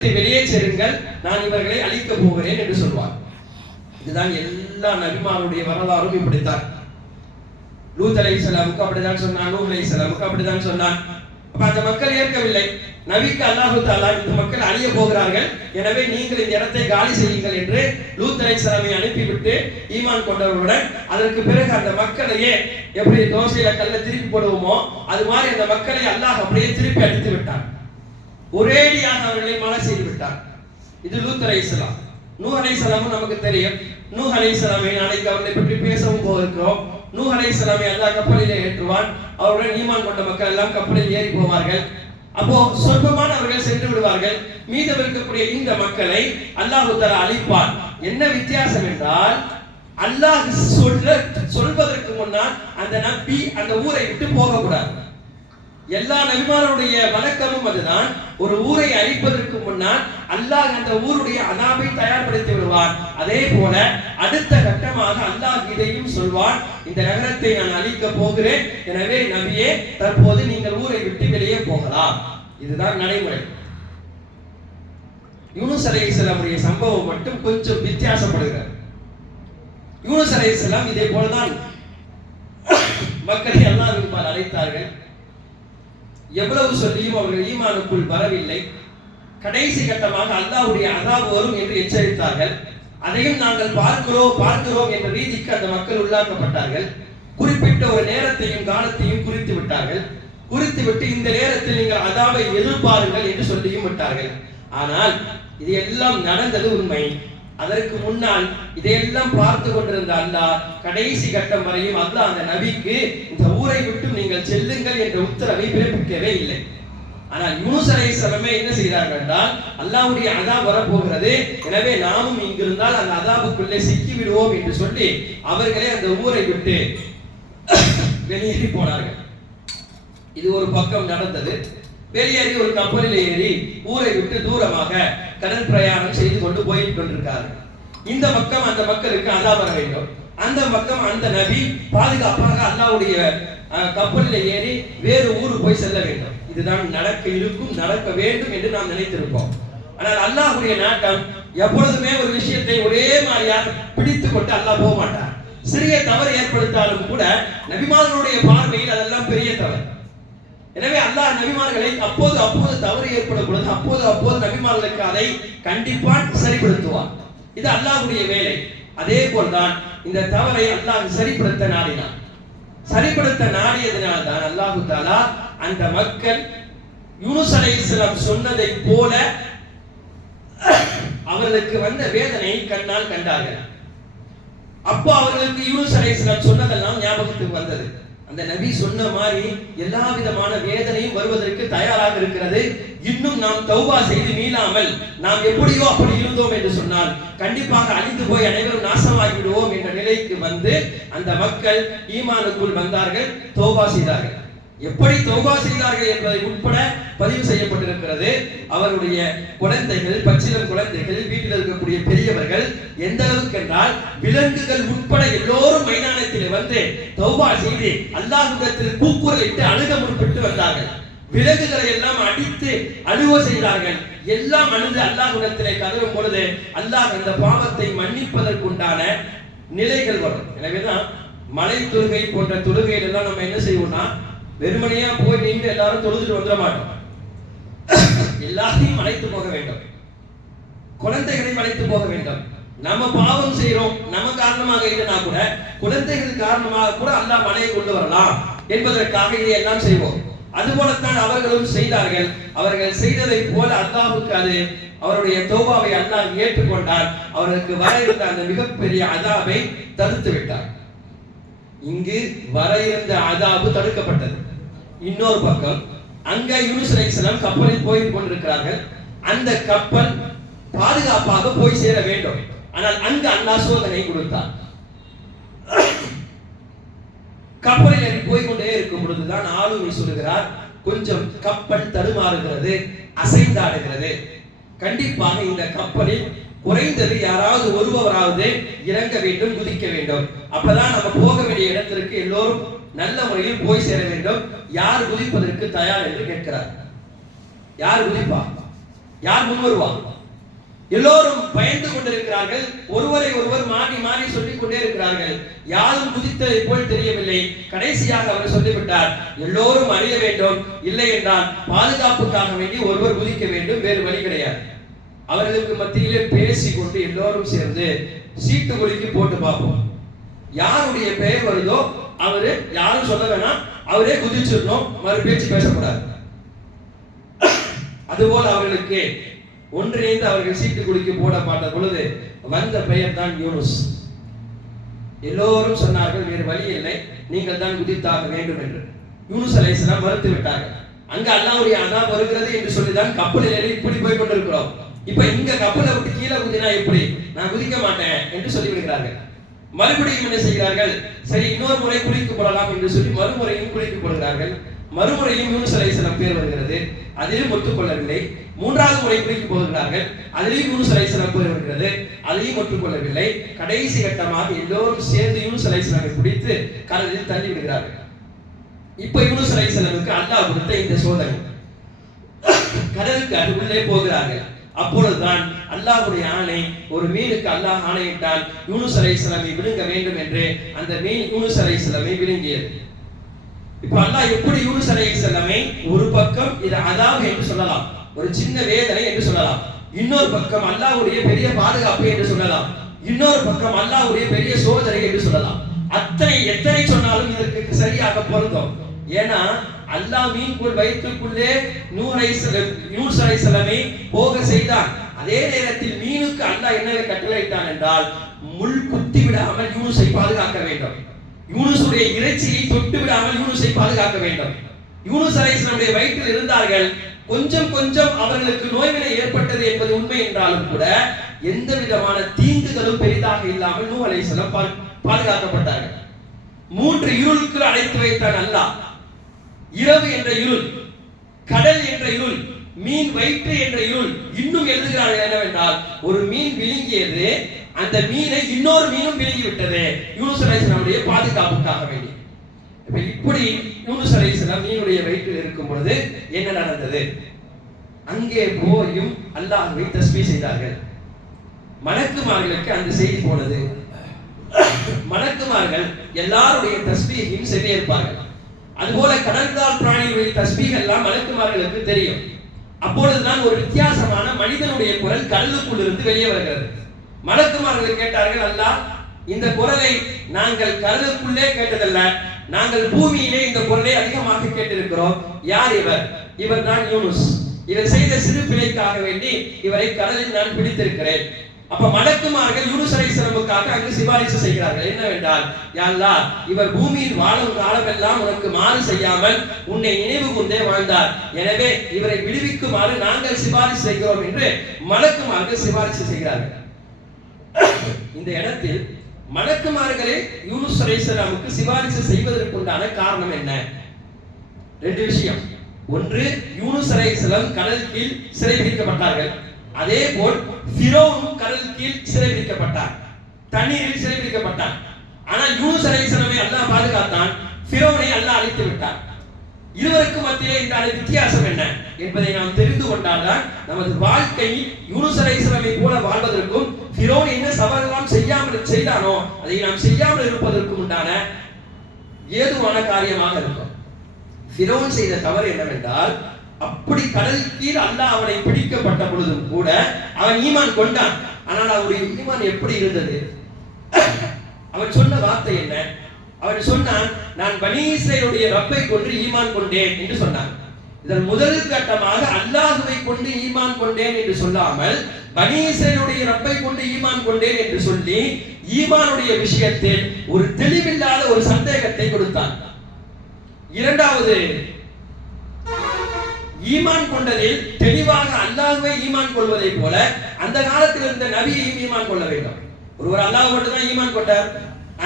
வெளியே செல்லுங்கள், நான் இவர்களை அழிக்கப் போகிறேன் என்று சொல்வார். இதுதான் எல்லா நபிமாருடைய வரலாறும் இப்படித்தான். லூத் அலைஹிஸ்ஸலாமுக்கு அப்படிதான் சொன்னான், நூஹ் அலைஹிஸ்ஸலாமுக்கு அப்படிதான் சொன்னான். அப்ப அந்த மக்கள் ஏற்கவில்லை. நபிக்கு அல்லாஹ் தஆலா இந்த மக்கள் அழிய போகிறார்கள், எனவே நீங்கள் இந்த இடத்தை காலி செய்யுங்கள் என்று லூத் அலைஹிஸ்ஸலாமை அனுப்பிவிட்டு ஈமான் கொண்டவர்களுடன் அதற்கு பிறகு அந்த மக்களையே எப்படி தோசையில கல்ல திருப்பி போடுவோமோ அது மாதிரி அந்த மக்களை அல்லாஹ் அப்படியே திருப்பி அடித்து விட்டான். ஒரேடியாக அவர்களை மழை செய்து விட்டார். இது லூத் அலைஹிஸ்ஸலாம். நூஹ் அலைஹிஸ்ஸலாம் நமக்கு தெரியும். நூஹ் அலைஹிஸ்ஸலாமை நாளைக்கு அவர்களை பற்றி பேசவும் போகிறோம். நூஹ் அலைஹிஸ்ஸலாமை அல்லாஹ் கப்பலிலே ஏற்றுவான். அவருடன் ஈமான் கொண்ட மக்கள் எல்லாம் கப்பலில் ஏறி போவார்கள். அப்போ சொற்பமான அவர்கள் சென்று விடுவார்கள். மீதம் இருக்கக்கூடிய இந்த மக்களை அல்லாஹ் தஆலா அழிப்பான். என்ன வித்தியாசம் என்றால், அல்லாஹ் சொல்வதற்கு முன்னால் அந்த நபி அந்த ஊரை விட்டு போகக்கூடாது. எல்லா நபிமாருடைய வழக்கமும் அதுதான். ஒரு ஊரை அழிப்பதற்கு முன்னால் அல்லாஹ் அந்த ஊருடைய அதாபை தயார்படுத்தி விடுவான். அதே போல அடுத்த கட்டமாக அல்லாஹ் இதையும் சொல்வான், இந்த நகரத்தை நான் அழிக்க போகிறேன், எனவே நபியே தற்போது நீங்கள் ஊரை விட்டு வெளியே போகலாம். இதுதான் நடைமுறை. யூனுஸ் அலைஹிஸ்ஸலாமுடைய சம்பவம் மட்டும் கொஞ்சம் வித்தியாசப்படுகிறது. யூனுஸ் அலைஹிஸ்ஸலாம் இதே போலதான் மக்களை அல்லாஹ்விற்பால் அழைத்தார்கள். எவ்வளவு சொல்லியும் அவர்கள் ஈமானுக்குள் வரவில்லை. கடைசி கட்டமாக அல்லாஹ்வுடைய அஸாப் வரும் என்று எச்சரித்தார்கள். அதையும் நாங்கள் பார்க்கிறோம் என்ற ரீதிக்கு அந்த மக்கள் உள்ளாக்கப்பட்டார்கள். குறிப்பிட்ட ஒரு நேரத்தையும் காலத்தையும் குறித்து விட்டார்கள். குறித்துவிட்டு இந்த நேரத்தில் நீங்கள் அஸாபை எதிர்பாருங்கள் என்று சொல்லியும் விட்டார்கள். ஆனால் இது எல்லாம் நடந்தது உண்மை. அதற்கு முன்னால் இதையெல்லாம் பார்த்து கொண்டிருந்த அல்லாஹ் கடைசி கட்டம் வரையும் அல்லாஹ் அந்த நபிக்கு இந்த ஊரை விட்டு நீங்கள் செல்லுங்கள் என்ற உத்தரவை பிறப்பிக்கவே இல்லை. ஆனால் யூனுஸ் அலைஹிஸ்ஸலாமே என்ன செய்தார்கள் என்றால், அல்லாஹ்வுடைய அஸாப் வரப்போகிறது, எனவே நாமும் இங்கிருந்தால் அந்த அஸாபுக்குள்ளே சிக்கி விடுவோம் என்று சொல்லி அவர்களே அந்த ஊரை விட்டு வெளியேறி போனார்கள். இது ஒரு பக்கம் நடந்தது. வெளியேறி ஒரு கப்பலில் ஏறி ஊரை விட்டு தூரமாக கடல் பிரயாணம் செய்து கொண்டு போயிட்டு கொண்டிருக்கார்கள். இந்த பக்கம் அந்த மக்களுக்கு அஸாப் வர வேண்டும், அந்த பக்கம் அந்த நபி பாதுகாப்பாக அல்லாஹ்வுடைய கப்பலில் ஏறி வேறு ஊருக்கு போய் செல்ல வேண்டும். இதுதான் நடக்க வேண்டும் என்று நாம் நினைத்திருப்போம். ஆனால் அல்லாஹ்வுடைய நாட்டம் எப்பொழுதுமே ஒரு விஷயத்தை ஒரே மாதிரியாக பிடித்துக் கொண்டு அல்லாஹ் போக மாட்டார். சிறிய தவறு ஏற்படுத்தாலும் கூட நபிமார்களுடைய பார்வையில் அதெல்லாம் பெரிய தவறு. எனவே அல்லாஹ் நபிமார்களை அப்போது தவறு ஏற்படும் பொழுது அப்போது நபிமார்களுக்கு அதை கண்டிப்பான் சரிப்படுத்துவார். இது அல்லாஹ்வுடைய வேலை. அதே போல்தான் இந்த தவறை அல்லாஹ் சரிப்படுத்த நாடினான். சரிப்படுத்த நாடியதனால் தான் அல்லாஹ் தஆலா அந்த மக்கள் யூனுஸ் அலைஹிஸ்ஸலாம் சொன்னதை போல அவர்களுக்கு வந்த வேதனை கண்ணால் கண்டார்கள். அப்போ அவர்களுக்கு யூனுஸ் அலைஹிஸ்ஸலாம் சொன்னதெல்லாம் ஞாபகத்துக்கு வந்தது. அந்த நபி சொன்ன மாதிரி எல்லா விதமான வேதனையும் வருவதற்கு தயாராக இருக்கிறது. இன்னும் நாம் தௌபா செய்து மீளாமல் நாம் எப்படியோ அப்படி இருந்தோம் என்று சொன்னால் கண்டிப்பாக அழிந்து போய் அனைவரும் நாசமாகி விடுவோம் என்ற நிலைக்கு வந்து அந்த மக்கள் ஈமானுக்குள் வந்தார்கள், தௌபா செய்தார்கள். எப்படி தௌபா செய்தார்கள் என்பதை உட்பட பதிவு செய்யப்பட்டிருக்கிறது. அவருடைய குழந்தைகள், பச்சிளம் குழந்தைகள், வீட்டில் இருக்கக்கூடிய பெரியவர்கள், எந்த அளவுக்கு என்றால் விலங்குகள் உட்பட எல்லோரும் மைதானத்தில் வந்து தௌபா செய்து அல்லாஹ்விடத்தில் கூக்குரலிட்டு அழுக முற்பட்டு வந்தார்கள். விலங்குகளை எல்லாம் அடித்து அழுவ செய்தார்கள். எல்லாம் அழுது அல்லாஹ்விடத்திலே கதறும் பொழுது அல்லாஹ் அந்த பாவத்தை மன்னிப்பதற்குண்டான நிலைகள் வரும். எனவேதான் மலை தொழுகை போன்ற தொழுகைகள் எல்லாம் நம்ம என்ன செய்வோம்னா, வெறுமனையா போய் நின்று எல்லாரும் தொழுதுட்டு வந்துட மாட்டோம். எல்லாத்தையும் அழைத்து போக வேண்டும், குழந்தைகளையும் அழைத்து போக வேண்டும். நம்ம பாவம் செய்யறோம், நம்ம காரணமாக இல்லைனா கூட குழந்தைகள் காரணமாக கூட அல்லாஹ் மலையை கொண்டு வரலாம் என்பதற்காக இதை எல்லாம் செய்வோம். அதுபோலத்தான் அவர்களும் செய்தார்கள். அவர்கள் செய்ததை போல அல்லாஹ்வுக்கு அது அவருடைய தௌபாவை அல்லாஹ் ஏற்றுக்கொண்டார். அவர்களுக்கு வர இருந்த அந்த மிகப்பெரிய அஸாபை தடுத்து விட்டார். இங்கு வர இருந்த அஸாபு தடுக்கப்பட்டது. இன்னொரு பக்கம் அங்க யூனுஸ் அலைஹிஸ்ஸலாம் கப்பலில் போய் கொண்டிருக்கிறார்கள். அந்த கப்பல் பாதுகாப்பாக போய் சேர வேண்டும். ஆனால் அங்க அல்லாஹ் சோதனை கொடுத்தார். கப்பலில் ஏறி போய் கொண்டே இருக்கும் பொழுதுதான் ஆளுமை சொல்லுகிறார், கொஞ்சம் கப்பல் தடுமாறுகிறது, அசைந்தாடுகிறது. கண்டிப்பாக இந்த கப்பலில் குறைந்தது யாராவது ஒருவராவது இறங்க வேண்டும், குதிக்க வேண்டும். அப்பதான் நம்ம போக வேண்டிய இடத்திற்கு எல்லோரும் நல்ல முறையில் போய் சேர வேண்டும். யார் குதிப்பதற்கு தயார் என்று கேட்கிறார். யார் குதிப்பா? யார் முன் வருவாங்க? எல்லோரும் பயந்து கொண்டிருக்கிறார்கள். ஒருவரை ஒருவர் மாறி மாறி சொல்லிக் கொண்டே இருக்கிறார்கள். யாரும் குதித்ததை போல் தெரியவில்லை. கடைசியாக அவர் சொல்லிவிட்டார், எல்லோரும் அறிய வேண்டும், இல்லை என்றால் பாதுகாப்புக்காக வேண்டி ஒருவர் குதிக்க வேண்டும், வேறு வழி கிடையாது. அவர்களுக்கு மத்தியிலே பேசிக்கொண்டு எல்லோரும் சேர்ந்து சீட்டு குலுக்கி போட்டு பார்ப்போம். யாருடைய பெயர் வருதோ அவரு, யாரும் சொல்ல வேணாம், அவரே குதிச்சிடணும், மறு பேச்சு பேசக்கூடாது. அதுபோல அவர்களுக்கு ஒன்றிணைந்து அவர்கள் சீட்டு குலுக்கி போடப்பட்ட பொழுது வந்த பெயர் தான் யூனுஸ். எல்லோரும் சொன்னார்கள், வேறு வழி இல்லை, நீங்கள் தான் குதித்தாக வேண்டும் என்று. யூனுஸ் அலைஹிஸ்ஸலாம் மறுத்து விட்டார்கள். அங்க அல்லாஹ்வுடைய அஸாப் வருகிறது என்று சொல்லிதான் கப்பலில் ஏறி இப்படி போய் கொண்டிருக்கிறோம். இப்ப இங்க கப்பலை விட்டு கீழே குதினா எப்படி? நான் குதிக்க மாட்டேன் என்று சொல்லி விடுகிறார்கள். மறுபடியும் என்ன செய்கிறார்கள்? சரி, இன்னொரு முறை குளிக்கு போடலாம் என்று சொல்லி மறுமுறையும் குளிக்கு போடுகிறார்கள். மறுமுறையும் யூனுஸ் அலைஹிஸ்ஸலாம் பேர் வருகிறது, அதிலும் ஒத்துக்கொள்ளவில்லை. மூன்றாவது முறை குளிக்கு போகிறார்கள், அதிலும் யூனுஸ் அலைஹிஸ்ஸலாம் பேர் வருகிறது, அதையும் ஒத்துக்கொள்ளவில்லை. கடைசி கட்டமாக எல்லோரும் சேர்ந்து யூனுஸ் அலைஹிஸ்ஸலாமை பிடித்து கடலில் தள்ளி விடுகிறார்கள். இப்ப யூனுஸ் அலைஹிஸ்ஸலாமுக்கு அல்லாஹ் கொடுத்த இந்த சோதனை, கடலுக்கு அருகிலே போகிறார்கள். அப்பொழுதுதான் அல்லாஹ்வுடைய ஆணை, ஒரு மீனுக்கு அல்லாஹ் ஆணையிட்டால் யூனுஸ் அலைஹிஸ்ஸலாமை விழுங்க வேண்டும் என்று அந்த மீன் யூனுஸ் அலைஹிஸ்ஸலாமை விழுங்கியது. இப்ப அல்லாஹ் எப்படி யூனுஸ் அலைஹிஸ்ஸலாமை ஒரு பக்கம் இது அதாப் என்று சொல்லலாம், ஒரு சின்ன வேதனை என்று சொல்லலாம், இன்னொரு பக்கம் அல்லாஹ்வுடைய பெரிய பாதுகாப்பு என்று சொல்லலாம், இன்னொரு பக்கம் அல்லாஹ்வுடைய பெரிய சோதனை என்று சொல்லலாம். எத்தனை சொன்னாலும் இதற்கு சரியாக பொருந்தும். ஏன்னா அல்லாஹ் மீன்குள் வயிற்றுக்குள்ளே யூனுஸ் அலைஹிஸ்ஸலாமை போக செய்தான். அதே நேரத்தில் மீனுக்கு அல்லாஹ் என்ன கட்டளையிட்டான் என்றால், முள் குத்தி விடாமல் யூனுஸை பாதுகாக்க வேண்டும், யூனுஸுடைய இறைச்சியை தொட்டு விடாமல் யூனுஸை பாதுகாக்க வேண்டும். யூனுஸ் அலைஹிஸ்ஸலாமுடைய வயிற்றில் இருந்தார்கள். கொஞ்சம் கொஞ்சம் அவர்களுக்கு நோய்வினை ஏற்பட்டது என்பது உண்மை என்றாலும் கூட எந்த விதமான தீங்குகளும் பெரிதாக இல்லாமல் நூஹ் அலைஹிஸ்ஸலாம் பாதுகாக்கப்பட்டார்கள். 3 இருளுக்கு அழைத்து வைத்தான் அல்லாஹ். இரவு என்ற இருள், கடல் என்ற இருள், மீன் வயிற்று என்ற இருள். இன்னும் எழுதுகிறார்கள் என்னவென்றால், ஒரு மீன் விழுங்கியது, அந்த மீனை இன்னொரு மீனும் விழுங்கி விட்டது, யூனுஸ் அலைஹிஸ்ஸலாமுடைய பாதுகாப்புக்காக வேண்டி. இப்படி யூனுஸ் அலைஹிஸ்ஸலாம் மீனுடைய வயிற்றில் இருக்கும் பொழுது என்ன நடந்தது? அங்கே போயும் அல்லாஹ்வை தஸ்பீஹ் செய்தார்கள். மலக்குமார்களுக்கு அந்த செய்தி போனது. மலக்குமார்கள் எல்லாருடைய தஸ்பீஹையும் செவியேற்பார்கள். அதுபோல கடல்தாழ் பிராணிகளுடைய தஸ்பீஹ் எல்லாம் மலக்குமார்களுக்கு தெரியும். அப்பொழுதுதான் ஒரு வித்தியாசமான மனிதனுடைய குரல் கடலுக்குள் இருந்து வெளியே வருகிறது. மலக்குமார்கள் கேட்டார்கள், அல்லாஹ், இந்த குரலை நாங்கள் கடலுக்குள்ளே கேட்டதல்ல, நாங்கள் பூமியிலே இந்த குரலை அதிகமாக கேட்டிருக்கிறோம். யார் இவர்? இவர் தான் யூனுஸ். இவர் செய்த சிறு பிழைக்காக வேண்டி இவரை கடலில் நான் பிடித்திருக்கிறேன். அப்ப மலக்குமார்கள் யூனுஸ் அலைஹிஸ்ஸலாமுக்காக அங்கு சிபாரிசு செய்கிறார்கள். என்னவென்றால், யா அல்லாஹ், இவர் பூமியில் வாழும் காலமெல்லாம் உனக்கு மாறு செய்யாமல் உன்னை நினைவு கொண்டே வாழ்ந்தார், எனவே இவரை விடுவிக்குமாறு நாங்கள் சிபாரிசு செய்கிறோம் என்று மலக்குமார்கள் சிபாரிசு செய்கிறார்கள். இந்த இடத்தில் மலக்குமார்களே யூனுஸ் அலைஹிஸ்ஸலாமுக்கு சிபாரிசு செய்வதற்குண்டான காரணம் என்ன? 2 விஷயம். ஒன்று, யூனுஸ் அலைஹிஸ்ஸலாம் கடல் கீழ் சிறைபிடிக்கப்பட்டார்கள். அதே போல் ஃபிரௌனும் கடல் கீழ் சிறைபிடிக்கப்பட்டார், தண்ணீரில் சிறைபிடிக்கப்பட்டார். ஆனால் யூனுஸ் அலைஹிஸ்ஸலாமை அல்லாஹ் பாதுகாத்தான், ஃபிரௌனை அல்லாஹ் அழித்து விட்டார். இருவருக்கும் மத்தியிலே இந்த வித்தியாசம் என்ன என்பதை நாம் தெரிந்து கொண்டால்தான் நமது வாழ்க்கையில் யூனுஸ் அலைஹிஸ்ஸலாமை போல வாழ்வதற்கும், ஃபிரௌன் என்ன தவறெல்லாம் செய்தானோ அதை நாம் செய்யாமல் இருப்பதற்கும் உண்டான ஏதுவான காரியமாக இருக்கும். ஃபிரௌன் செய்த தவறு என்னவென்றால், அப்படி கடல் கீழ் அல்லாஹ் அவனை பிடிக்கப்பட்ட பொழுதும் கூட அவன் ஈமான் கொண்டான். ஆனால் அவருடைய ஈமான் எப்படி இருந்தது? அவன் சொன்ன வார்த்தை என்ன? அவன் சொன்னான், நான் பனீ இஸ்ரவேலுடைய ரப்பை கொண்டு ஈமான் கொண்டேன் என்று சொன்னான். இதன் முதல் கட்டமாக அல்லாஹ்வை கொண்டு ஈமான் கொண்டேன் என்று சொல்லாமல் பனீ இஸ்ரவேலுடைய ரப்பை கொண்டு ஈமான் கொண்டேன் என்று சொல்லி ஈமானுடைய விஷயத்தில் ஒரு தெளிவில்லாத ஒரு சந்தேகத்தை கொடுத்தான். இரண்டாவது, ஈமான் கொண்டதில் தெளிவாக அல்லாஹ்வை ஈமான் கொள்வதை போல அந்த காலத்தில் இருந்த நபியையும் ஈமான் கொள்ள வேண்டும். ஒருவர் அல்லாஹ் மட்டும் தான் ஈமான் கொண்டார்.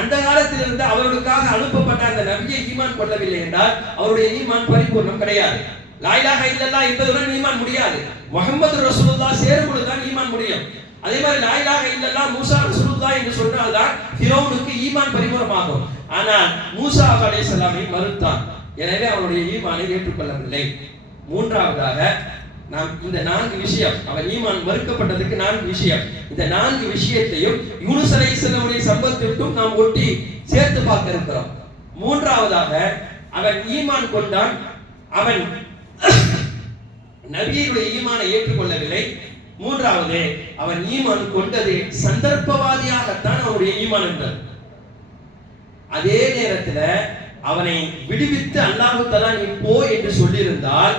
அந்த காலத்தில் இருந்து அவர்களுக்காக அனுப்பப்பட்ட அந்த நபியை ஈமான் கொள்ளவில்லை என்றால் அவருடைய ஈமான் பரிபூர்ணம் கிடையாது. லா இலாஹ இல்லல்லாஹ் என்பதுடன் ஈமான் முடியாது. முஹம்மது ரசூலுல்லாஹ் சேரும் பொழுது தான் ஈமான் முடியும். அதே மாதிரி லா இலாஹ இல்லல்லாஹ் மூசா ரசூலுல்லாஹ் என்று சொன்னால்தான் ஃபிரௌனுக்கு ஈமான் பரிபூர்ணமாகும். ஆனால் மூசா அலைஹிஸ்ஸலாமை மறுத்தான், எனவே அவனுடைய ஈமானை ஏற்றுக்கொள்ளவில்லை. மூன்றாவதாக, நாம் இந்த 4 விஷயம், அவன் ஈமான் மறுக்கப்பட்டதுக்கு 4 விஷயம், இந்த 4 விஷயத்தையும் யூனுஸ் அலைஹிஸ்ஸலாமுடைய சம்பவத்திற்கும் நாம் ஒட்டி சேர்த்து பார்க்க இருக்கிறோம். மூன்றாவதாக அவன் ஈமான் கொண்டான், அவன் நபியுடைய ஈமானை ஏற்றுக்கொள்ளவில்லை. மூன்றாவது அவன் ஈமான் கொண்டது சந்தர்ப்பவாதியாகத்தான் அவனுடைய ஈமான் என்றது. அதே நேரத்தில் அவனை விடுவித்து அல்லாஹ் தஆலா நீ போ என்று சொல்லியிருந்தால்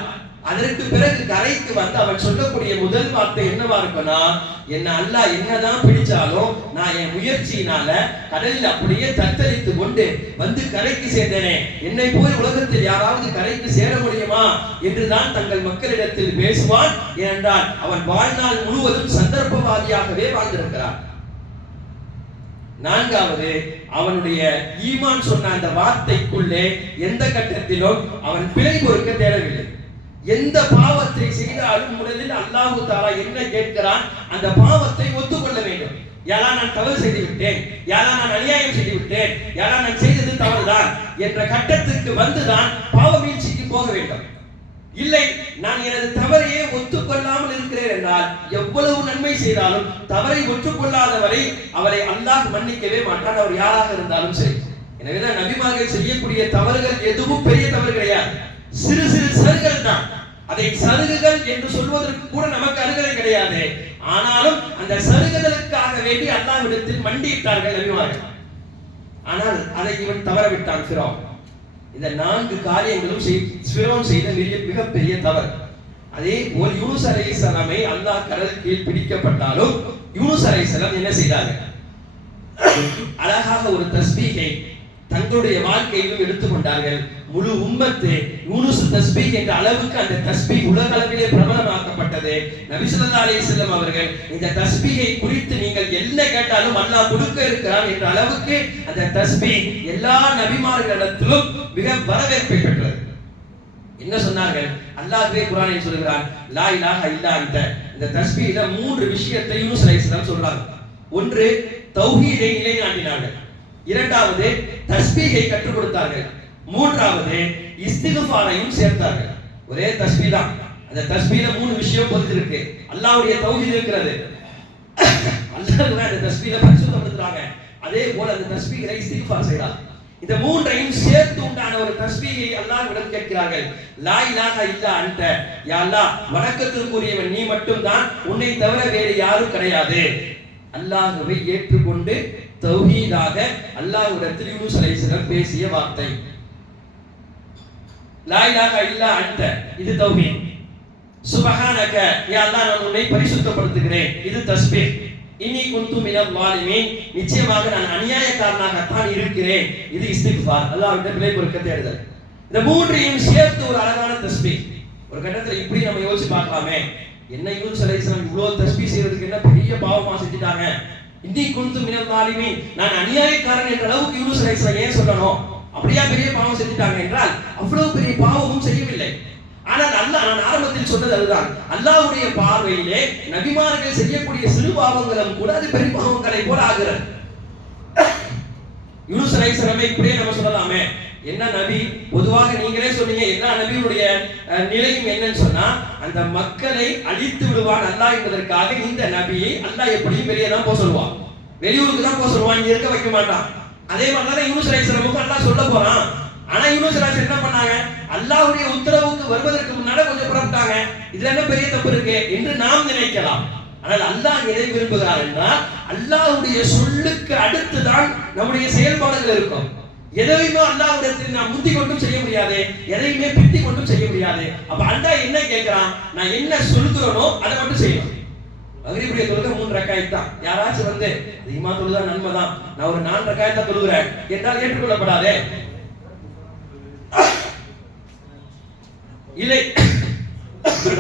அதற்கு பிறகு கரைக்கு வந்து அவன் சொல்லக்கூடிய முதல் வார்த்தை என்னவா இருக்குன்னா, என்ன அல்லாஹ் என்னதான் பிடிச்சாலும் நான் என் முயற்சியினால கடலில் அப்படியே தத்தளித்து கொண்டு வந்து கரைக்கு சேர்ந்தேனே, என்னை போய் உலகத்தில் யாராவது கரைக்கு சேர முடியுமா என்றுதான் தங்கள் மக்களிடத்தில் பேசுவான். ஏனென்றால் அவன் வாழ்நாள் முழுவதும் சந்தர்ப்பவாதியாகவே வாழ்ந்திருக்கிறான். நான்காவது அவனுடைய ஈமான் சொன்ன அந்த வார்த்தைக்குள்ளே எந்த கட்டத்திலும் அவன் பிழை பொறுக்க தேடவில்லை. எந்த பாவத்தை செய்தாலும் முதலில் அல்லாஹ் தஆலா என்ன கேட்கிறான், அந்த பாவத்தை ஒத்துக்கொள்ள வேண்டும். யாரா நான் தவறு செய்து விட்டேன், யாரா நான் அநியாயம் செய்து விட்டேன், யாரா நான் செய்தது தவறுதான் என்ற கட்டத்துக்கு வந்துதான் பாவ வீழ்ச்சிக்கு போக வேண்டும். இல்லை நான் எனது தவறையே ஒத்துக்கொள்ளாமல் இருக்கிறேன் என்றால் எவ்வளவு நன்மை செய்தாலும் தவறை ஒற்றுக்கொள்ளாதவரை அவரை அல்லாஹ் மன்னிக்கவே மாட்டான், அவர் யாராக இருந்தாலும் சரி. எனவேதான் நபிமார்கள் செய்யக்கூடிய தவறுகள் எதுவும் பெரிய தவறு கிடையாது, சிறு சிறு சருகள் தான். அதை சருகுகள் என்று சொல்வதற்கு கூட நமக்கு அருகதை கிடையாது. ஆனாலும் அந்த சருகுகளுக்காக வேண்டி அல்லாஹ்விடத்தில் மண்டியிட்டார்கள் நபிமார்கள். ஆனால் அதை இவன் தவற விட்டான் ஃபிரௌன். இந்த 4 காரியங்களும் ஃபிரௌன் செய்த மிகப்பெரிய தவறு. அதே போல் யூனுஸ் அலைஹிஸ்ஸலாமை அல்லாஹ் கடல் கீழ் பிடிக்கப்பட்டாலும் யூனுஸ் அலைஹிஸ்ஸலாம் என்ன செய்தார்கள், அழகாக ஒரு தஸ்பீகை தங்களுடைய வாழ்க்கையிலும் எடுத்துக்கொண்டார்கள். முழு உம்மத்து யூனுஸ் தஸ்பீக் என்ற அளவுக்கு அந்த தஸ்பீக் உலக அளவிலே பிரபலமாக்கப்பட்டது. நபி ஸல்லல்லாஹு அலைஹி வஸல்லம் அவர்கள் இந்த தஸ்பீகை குறித்து நீங்கள் என்ன கேட்டாலும் அல்லாஹ் கொடுக்க இருக்கிறான் என்ற அளவுக்கு அந்த தஸ்பீக் எல்லா நபிமார்களிடத்திலும் மிக வரவேற்பை பெற்றது. என்ன சொன்னார்கள், அல்லாஹ்வே குர்ஆனில் சொல்கிறான், லா இலாஹ இல்லா அன்த. இந்த தஸ்பீஹ்ல 3 விஷயத்தை யூனுஸ் அலைஹிஸ்ஸலாம் சொல்றாங்க. ஒன்று தௌஹீதை நிலைநாட்டினார்கள், இரண்டாவது தஸ்பீஹை கற்றுக் கொடுத்தார்கள், மூன்றாவது இஸ்திக்ஃபாரையும் சேர்த்தார்கள். ஒரே தஸ்பீஹ் தான், அந்த தஸ்பீஹ்ல 3 விஷயம் பொதிந்திருக்கு. அல்லாஹ்வுடைய தௌஹீத் இருக்கிறது, அல்லாஹ் அந்த தஸ்பீஹை பரிசுத்தப்படுத்துறாங்க. அதே போல அந்த தஸ்பீஹ்ல இஸ்திக்ஃபார் செய்றாங்க. இந்த 3ஐயும் சேர்த்து உண்டான ஒரு தஸ்பீஹை அல்லாஹ்விடம் கேட்கிறார்கள். லா இலாஹ இல்லா அன்த, யா அல்லாஹ் வணக்கத்திற்குரியவன் நீ மட்டும் தான், உன்னை தவிர வேறு யாரும் கிடையாது. அல்லாஹ்வை ஏற்றுக்கொண்டு தௌஹீதாக அல்லாஹ்விடத்தில் யூனுஸ் அலைஹிஸ்ஸலாம் பேசிய வார்த்தை லா இலாஹ இல்லா அன்த, இது தௌஹீத். சுப்ஹானக, யா அல்லாஹ் நான் உன்னை பரிசுத்தப்படுத்துகிறேன், இது தஸ்பீஹ். இன்னி குன்து மினல் வாலிமீன், நிச்சயமாக நான் அநியாயக்காரனாக தான் இருக்கிறேன், இது இஸ்திக்ஃபார், அல்லாஹ்விடம் பிழை பொறுக்க தேடுதல். இந்த 3ஐயும் சேர்த்து ஒரு அழகான தஸ்பீஹ். ஒரு கட்டத்துல இப்படி நம்ம யோசிச்சு பார்க்கலாமே, என்ன யூனுஸ் அலைஹிஸ்ஸலாம் இவ்வளவு தஸ்பீஹ் செய்யறதுக்கு என்ன பெரிய பாவமா செஞ்சிட்டாங்க, இன்னி குன்து மினல் வாலிமீன், நான் அநியாயக்காரன் என்ற அளவுக்கு யூனுஸ் அலைஹிஸ்ஸலாம் ஏன் சொல்லணும், அப்படியே பெரிய பாவம் செஞ்சிட்டாங்க என்றால் அவ்வளவு பெரிய பாவமும் செய்யவில்லை. ஆனால் அல்லாஹ், நான் ஆரம்பத்தில் சொன்னது அதுதான், அல்லாஹ்வுடைய பார்வையிலே நபிமார்கள் செய்யக்கூடிய சிறு பாவங்களும் கூட அது பெரிய பாவங்களை போல ஆகிறது. யூனுஸ் அலைஹிஸ்ஸலாமை இப்படியே நம்ம சொல்லலாமே, என்ன நபி, பொதுவாக நீங்களே சொன்னீங்க எல்லா நபியுடைய நிலையும் என்னன்னு சொன்னா அந்த மக்களை அழித்து விடுவான் அல்லாஹ் என்பதற்காக இந்த நபியை அல்லாஹ் எப்படியும் வெளியே தான் போக சொல்லுவான், வெளியூருக்கு தான் போக சொல்லுவான், இங்க இருக்க வைக்க மாட்டான். அதே மாதிரி தான் யூனுஸ் அலைஹிஸ்ஸலாமுக்கு அல்லாஹ் சொல்ல போறான். ஆனா யூனுஸ் அலைஹிஸ்ஸலாம் என்ன பண்ணாங்க, அல்லாஹ்வுடைய உத்தரவுக்கு வருவதற்கு முன்னால கொஞ்சம் புறப்பட்டாங்க, இதுல என்ன பெரிய தப்பு இருக்கு என்று நாம் நினைக்கலாம். ஆனால் அல்லாஹ் எதை விரும்புகிறார் என்றால் அல்லாஹ்வுடைய சொல்லுக்கு அடுத்துதான் நம்முடைய செயல்பாடுகள் இருக்கும். எதையுமே அல்லாஹ்விடத்தில் நாம் முந்தி கொண்டும் செய்ய முடியாது, எதையுமே பிந்தி கொண்டும் செய்ய முடியாது. அப்ப அல்லாஹ் என்ன கேட்கிறான், நான் என்ன சொல்கிறேனோ அதை மட்டும் செய்யணும். மக்ரிபுடைய தொழுகை 3 ரக்காயத் தான். யாராச்சும் வந்து அதிகமா தொழுதா நன்மை தான், நான் ஒரு 4 ரக்காயத் தான் தொழுகிறேன் என்றால் ஏற்றுக்கொள்ளப்படாதே. இல்லை,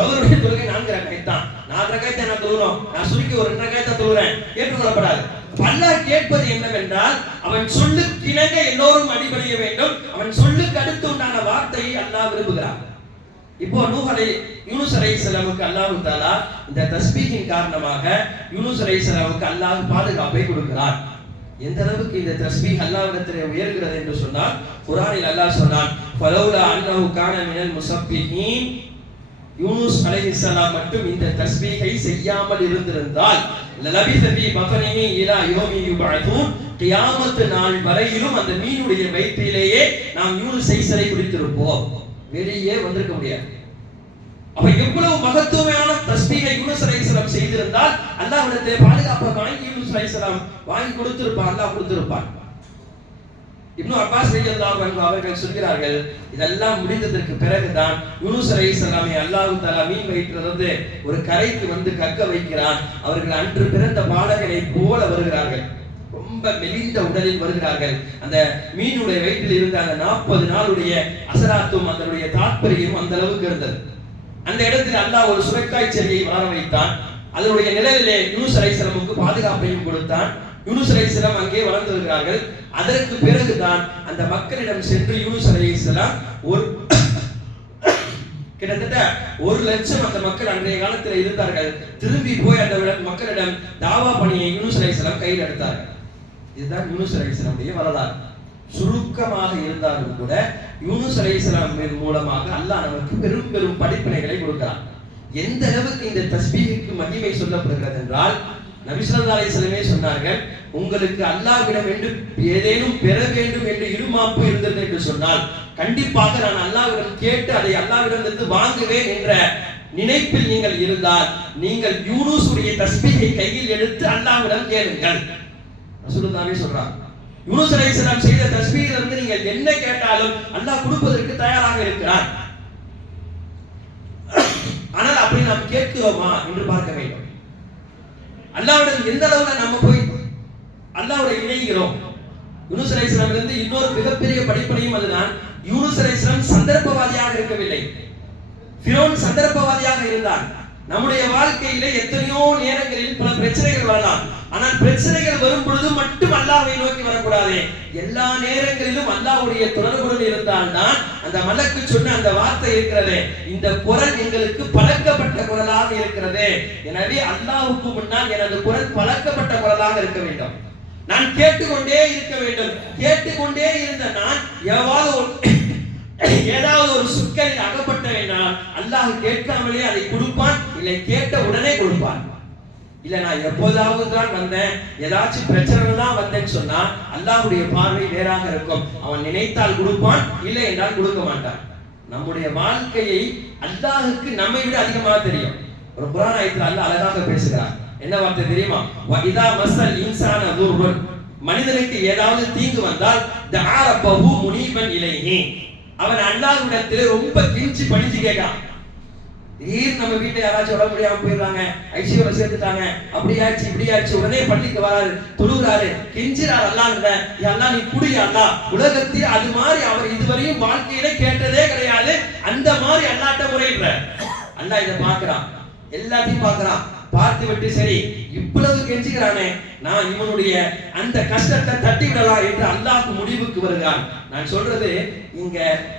அவருடைய தொழுகை 4 ரக்காயத் தான், 4 ரக்காயத்தை நான் தொழுகிறோம், நான் சுருக்கி ஒரு 2 ரக்காயத்தை தொழுகிறேன், ஏற்றுக்கொள்ளப்படாது. அல்லாஹ் கேட்பது என்னவென்றால் அவன் சொல்லுக்கு இணங்க எல்லோரும் அடிபணிய வேண்டும், அவன் சொல்லுக்கு அடுத்து உண்டான வார்த்தையை அல்லாஹ் விரும்புகிறான். இப்போ யூனுஸ் அலைஹிஸ்ஸலாமுக்கு அல்லாஹ் தஆலா இந்த தஸ்பீஹின் காரணமாக யூனுஸ் அலைஹிஸ்ஸலாமுக்கு அல்லாஹ் பாதுகாப்பை கொடுக்கிறார். எந்த அளவுக்கு இந்த தஸ்பீஹ் அல்லாஹ்விடத்தில் உயர்கிறது என்று சொன்னால் குர்ஆனில் அல்லாஹ் சொன்னான், ஃபலௌலா அன்னஹு கான மினல் முஸப்பிஹீன், யூனுஸ் அலைஹிஸ்ஸலாம் மட்டும் இந்த தஸ்பீஹை செய்யாமல் இருந்திருந்தால் லபிஸ ஃபீ பத்னிஹி இலா யௌமி யுபஅஸூன், கியாமத் நாள் வரையிலும் அந்த மீனுடைய வயிற்றிலேயே நாம் யூனுஸை சிறை பிடித்திருப்போம், வெளியே வந்திருக்க முடியாது. அப்ப எவ்வளவு மகத்துவமான தஸ்பீஹை யூனுஸ் அலைஹிஸ்ஸலாம் செய்திருந்தால் அல்லாஹ்விடத்திலே பாதுகாப்பு வாங்கி யூனுஸ் அலைஹிஸ்ஸலாம் வாங்கி கொடுத்திருப்பான், அல்லாஹ் கொடுத்திருப்பான். இப்னு அப்பாஸ் ரலியல்லாஹு அன்ஹு அவர்கள் சொல்கிறார்கள், இதெல்லாம் முடிந்ததற்கு பிறகுதான் யூனுஸ் அலைஹிஸ்ஸலாமை அல்லாஹ் தஆலா மீன் வயிற்றிலிருந்து ஒரு கரைக்கு வந்து கக்க வைக்கிறான். அவர்கள் அன்று பிறந்த பாலகனை போல வருகிறார்கள், ரொம்ப மெலிந்த உடலில் வருகிறார்கள். அந்த மீனுடைய வயிற்றில் இருந்த அந்த 40 நாளுடைய அசராத்தும் அதனுடைய தாற்பயம் அந்த அளவுக்கு இருந்தது. அந்த இடத்தில் அல்லாஹ் ஒரு சுரைக்காய் செடியை வளர வைத்தான். அதனுடைய நிழலிலே யூனுஸ் அலைஹிஸ்ஸலாமுக்கு பாதுகாப்பையும் கொடுத்தான். யூனுஸ் அலைஹிஸ்ஸலாம் அங்கே வளர்ந்து வருகிறார்கள். அதற்கு பிறகுதான் அந்த மக்களிடம் சென்று யூனுஸ் அலைஹிஸ்ஸலாம் ஒரு கிட்டத்தட்ட 1,00,000 அந்த மக்கள் அன்றைய காலத்தில் இருந்தார்கள். திரும்பி போய் அந்த மக்களிடம் தாவா பணியை யூனுஸ் அலைஹிஸ்ஸலாம் கையில் எடுத்தார்கள். இதுதான் யூனுஸ் அலைஹிஸ்ஸலாமுடைய வரலாறு. சுருக்கமாக இருந்தாலும் கூட யூனுஸ் அலைஹிஸ்ஸலாம் மூலமாக அல்லாஹ் நமக்கு பெரும் பெரும் படிப்பினைகளை கொடுக்கிறான். எந்த அளவுக்கு இந்த தஸ்பீஹுக்கு மகிமை சொல்லப்படுகிறது என்றால், நபி ஸல்லல்லாஹு அலைஹி வஸல்லம் சொன்னார்கள், உங்களுக்கு அல்லாஹ்விடம் ஏதேனும் பெற வேண்டும் என்று இருமாப்பு இருந்தது என்று சொன்னால் கண்டிப்பாக நான் அல்லாஹ்விடம் கேட்டு அதை அல்லாஹ்விடமிருந்து வாங்குவேன் என்ற நினைப்பில் நீங்கள் இருந்தால் நீங்கள் யூனுஸுடைய தஸ்பீஹை கையில் எடுத்து அல்லாஹ்விடம் கேளுங்கள். ரசூலுல்லாஹி சொல்றாங்க, யூனுஸ் அலைஹிஸ்ஸலாம் செய்த தஸ்பீஹிலிருந்து நீங்கள் என்ன கேட்டாலும் அல்லாஹ் கொடுப்பதற்கு தயாராக இருக்கிறார். ஆனால் அப்படி நாம் கேட்கிறோமா என்று பார்க்க வேண்டும். அல்லாஹ்விடம் எந்த அளவுல நம்ம போய் அல்லாஹ்வோட இணைகிறோம். யூனுஸ் அலைஹிஸ்ஸலாமிலிருந்து இன்னொரு மிகப்பெரிய படிப்பனையும் அதுதான், யூனுஸ் அலைஹிஸ்ஸலாம் சந்தர்ப்பவாதியாக இருக்கவில்லை, ஃபிரௌன் சந்தர்ப்பவாதியாக இருந்தான். நம்முடைய வாழ்க்கையில எத்தனையோ நேரங்களில் பல பிரச்சனைகள் வரலாம். ஆனால் பிரச்சனைகள் வரும் பொழுது மட்டும் அல்லாஹ்வை நோக்கி வரக்கூடாது. எல்லா நேரங்களிலும் அல்லாஹ்வுடைய தொடர்புடன் இருந்தால்தான் அந்த மலக்கு சொன்ன அந்த வார்த்தை இருக்கிறது, இந்த குரல் எங்களுக்கு பழக்கப்பட்ட குரலாக இருக்கிறது. எனவே அல்லாஹ்வுக்கு முன்னால் எனது குரல் பழக்கப்பட்ட குரலாக இருக்க வேண்டும். நான் கேட்டுக்கொண்டே இருக்க வேண்டும். கேட்டுக்கொண்டே இருந்த நான் ஏதாவது ஒரு சுக்கலில் அகப்பட்ட வேண்டாம், அல்லாஹ் கேட்காமலே அதை கொடுப்பான், இல்லை கேட்ட உடனே கொடுப்பான். இல்ல நான் எப்போதாவது தான் வந்தேன், ஏதாச்சும் பிரச்சனை தான் வந்தேன்னு சொன்னா அல்லாஹ்வுடைய பார்வை வேறாக இருக்கும். அவன் நினைத்தால் கொடுப்பான், இல்லை என்றால் கொடுக்க மாட்டான். நம்முடைய வாழ்க்கையை அல்லாஹ்வுக்கு நம்மை விட அதிகமாக தெரியும். ஒரு குர்ஆன் ஆயத்தில் அல்லாஹ் அழகாக பேசுகிறார். என்ன வார்த்தை தெரியுமா? வஇதா மஸல் இன்சான துர்ருன், மனிதனுக்கு ஏதாவது தீங்கு வந்தால் தஆ ரப்பஹு முனீபன் இலைஹி, அவன் அல்லாஹ்விடத்திலே ரொம்ப கிஞ்சி பணிஞ்சு கேட்கான். திடீர்னு நம்ம வீட்டுல யாராச்சும் உடம்பு முடியாம போயிடுறாங்க, ஐசியூல சேர்த்துட்டாங்க, அப்படியாச்சு இப்படியாச்சு, உடனே பள்ளிக்கு வராரு, தொழுகிறாரு, கெஞ்சிறார் அல்லாஹ்கிட்ட, அல்லாஹ் நீ குடி அல்லாஹ். உலகத்தில் அது மாதிரி அவர் இதுவரையும் வாழ்க்கையில கேட்டதே கிடையாது. அந்த மாதிரி அல்லாஹ்ட்ட முறையிடுற அல்லாஹ் இதை பார்க்கிறான், எல்லாத்தையும் பார்க்கிறான். பார்த்து விட்டு சரி இவ்வளவு கெஞ்சுகிறானே, நான் இவனுடைய அந்த கஷ்டத்தை தட்டி விடலாம் என்று அல்லாஹ் முடிவுக்கு வருகிறான். நான் சொல்றது இங்க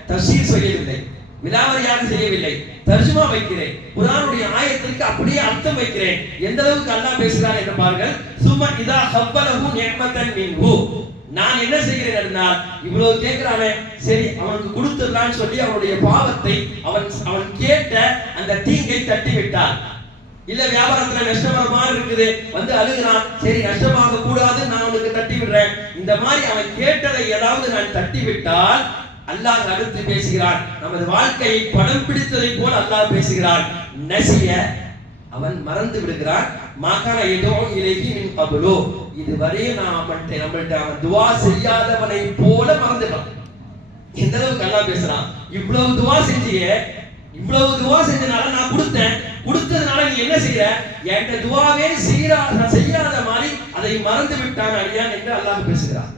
தஃசீர் செய்யவில்லை, விலாவரியாக செய்யவில்லை, தர்ஜுமா வைக்கிறேன். குர்ஆனுடைய ஆயத்திற்கு அப்படியே அர்த்தம் வைக்கிறேன். எந்த அளவுக்கு அல்லாஹ் பேசுகிறான் என்று பாருங்கள். சும்ம இதா ஹவ்வலஹு நிஅமத்தன் மின்ஹு, நான் என்ன செய்கிறேன் என்றால் இவ்வளவு கேட்கிறானே, சரி அவனுக்கு கொடுத்துடலான்னு சொல்லி அவனுடைய பாவத்தை அவன் கேட்ட அந்த தீங்கை தட்டி விட்டான். இல்ல வியாபாரத்துல நஷ்டம் வர மாதிரி இருக்குது, வந்து அழுகிறான், சரி நஷ்டமாக கூடாது நான் அவனுக்கு தட்டி விடுறேன். இந்த மாதிரி அவன் கேட்டதை ஏதாவது நான் தட்டி விட்டால் அல்லாஹ் அடுத்து பேசுகிறான். நமது வாழ்க்கையை படம் பிடித்ததை போல் அல்லாஹ் பேசுகிறான். நசிய, அவன் மறந்து விடுகிறான். மகான ஏதோ இலைஹி மின் கபலு, இதுவரை நம்மள்ட்ட அவன் துஆ செய்யாதவனை போல மறந்துட்டான். எந்த அளவுக்கு அல்லாஹ் பேசுறான். இவ்வளவு துஆ செஞ்சியே, இவ்வளவு துஆ செஞ்சனால நான் கொடுத்ததுனால நீ என்ன செய்யற, என்கிட்ட துஆவே செய்யாத மாதிரி அதை மறந்து விட்டான் அடியான் என்று அல்லாஹ் பேசுகிறான்.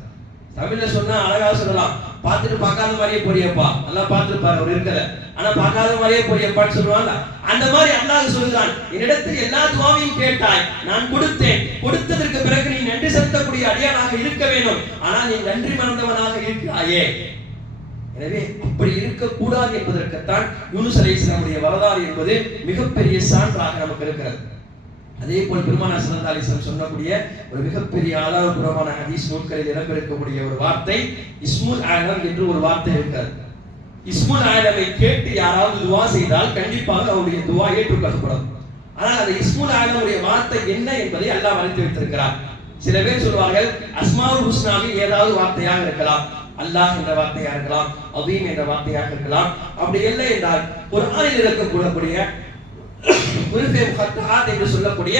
தமிழ்ல சொன்னா அழகா சொல்லலாம், பார்த்துட்டு பார்க்காத மாதிரியே போறியப்பா, நல்லா பார்த்துட்டு பாரு ஒரு இருக்கல, ஆனா பார்க்காத மாதிரியே போறியப்பான்னு சொல்லுவாங்க. அந்த மாதிரி அல்லாஹ் சொல்லுகிறான், என்னிடத்தில் எல்லா துஆவையும் கேட்டாய், நான் கொடுத்தேன், கொடுத்ததற்கு பிறகு நீ நன்றி செலுத்தக்கூடிய அடியானாக இருக்க வேண்டும், ஆனால் நீ நன்றி மறந்தவனாக இருக்கிறாயே. எனவே அப்படி இருக்கக்கூடாது என்பதற்குத்தான் யூனுஸ் அலைஹிஸ்ஸலாமுடைய வரலாறு என்பது மிகப்பெரிய சான்றாக நமக்கு இருக்கிறது. அதே போல் பெருமானார் ஸல்லல்லாஹு அலைஹி வஸல்லம் சொன்னக்கூடிய ஒரு மிகப்பெரிய ஆதாரபூர்வமான ஹதீஸ் நூல்களில் இடம்பெறக்கூடிய ஒரு வார்த்தை இஸ்முல் ஆலம் என்று ஒரு வார்த்தை இருக்கிறது. இஸ்முல் ஆலமை கேட்டு யாராவது துவா செய்தால் கண்டிப்பாக அவருடைய துவா ஏற்றுக்கொள்ளப்படும். ஆனால் அந்த இஸ்முல் ஆலமுடைய வார்த்தை என்ன என்பதை அல்லாஹ் மறைத்து வைத்திருக்கிறார். சில பேர் சொல்வார்கள் அஸ்மாவுல் ஹுஸ்னாவில் ஏதாவது வார்த்தையாக இருக்கலாம், அல்லாஹ் என்ற வார்த்தையாக இருக்கலாம், அதீம் என்ற வார்த்தையாக இருக்கலாம். அப்படி இல்லை என்றால் குர்ஆனில் இருக்கக்கூடிய குருஃபே முகத்தஹாத் என்று சொல்லக்கூடிய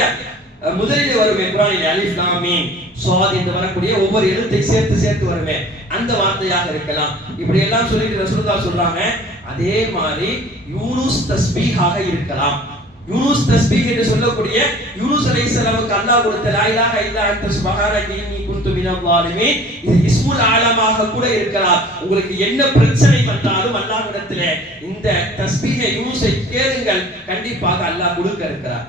முதலில் வருமே குர்ஆனில் அலிஃப் லாம் மீம் ஸாத் என்று வரக்கூடிய ஒவ்வொரு எழுத்தை சேர்த்து வருமே அந்த வார்த்தையாக இருக்கலாம். இப்படி எல்லாம் சொல்லிட்டு ரசூலுல்லாஹ் சொல்றாங்க. அதே மாதிரி யூனுஸ் தஸ்பீஹாக இருக்கலாம். யூனுஸ் தஸ்பீஹ் என்று சொல்லக்கூடிய யூனுஸ் அலைஹிஸ்ஸலாமுக்கு அல்லாஹ் கொடுத்த லா இலாஹ இல்லா அன்த சுப்ஹானக இன்னி குன்து மினல் ஸாலிமீன் இது இஸ்முல் ஆலமாக கூட இருக்கலாம். உங்களுக்கு என்ன பிரச்சனை வந்தாலும் அல்லாஹ்விடத்திலே இந்த தஸ்பீஹை யூனுஸை கேளுங்கள், கண்டிப்பாக அல்லாஹ் கொடுக்க இருக்கிறார்.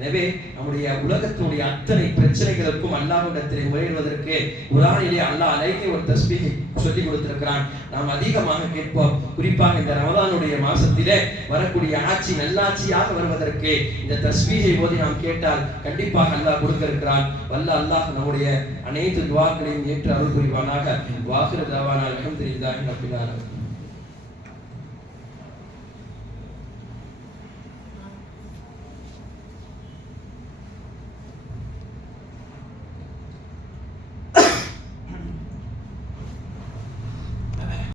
எனவே நம்முடைய உலகத்தினுடைய அத்தனை பிரச்சனைகளுக்கும் அல்லாஹ்விடத்திலே முறையிடுவதற்கு குர்ஆனிலே அல்லாஹ் அலைஹி ஒரு தஸ்பீஹை சொல்லி கொடுத்திருக்கிறான். நாம் அதிகமாக கேட்போம். குறிப்பாக இந்த ரமதானுடைய மாசத்திலே வரக்கூடிய ஆட்சி நல்லாட்சியாக வருவதற்கு இந்த தஸ்பீஹை ஓதி நாம் கேட்டால் கண்டிப்பாக அல்லாஹ் கொடுக்க இருக்கிறான். வல்ல அல்லாஹ் நம்முடைய அனைத்து துஆக்களையும் ஏற்று அருள் புரிவானாக. வாஹிரு தஅவானா அல்ஹம்துலில்லாஹி ரப்பில் ஆலமீன்.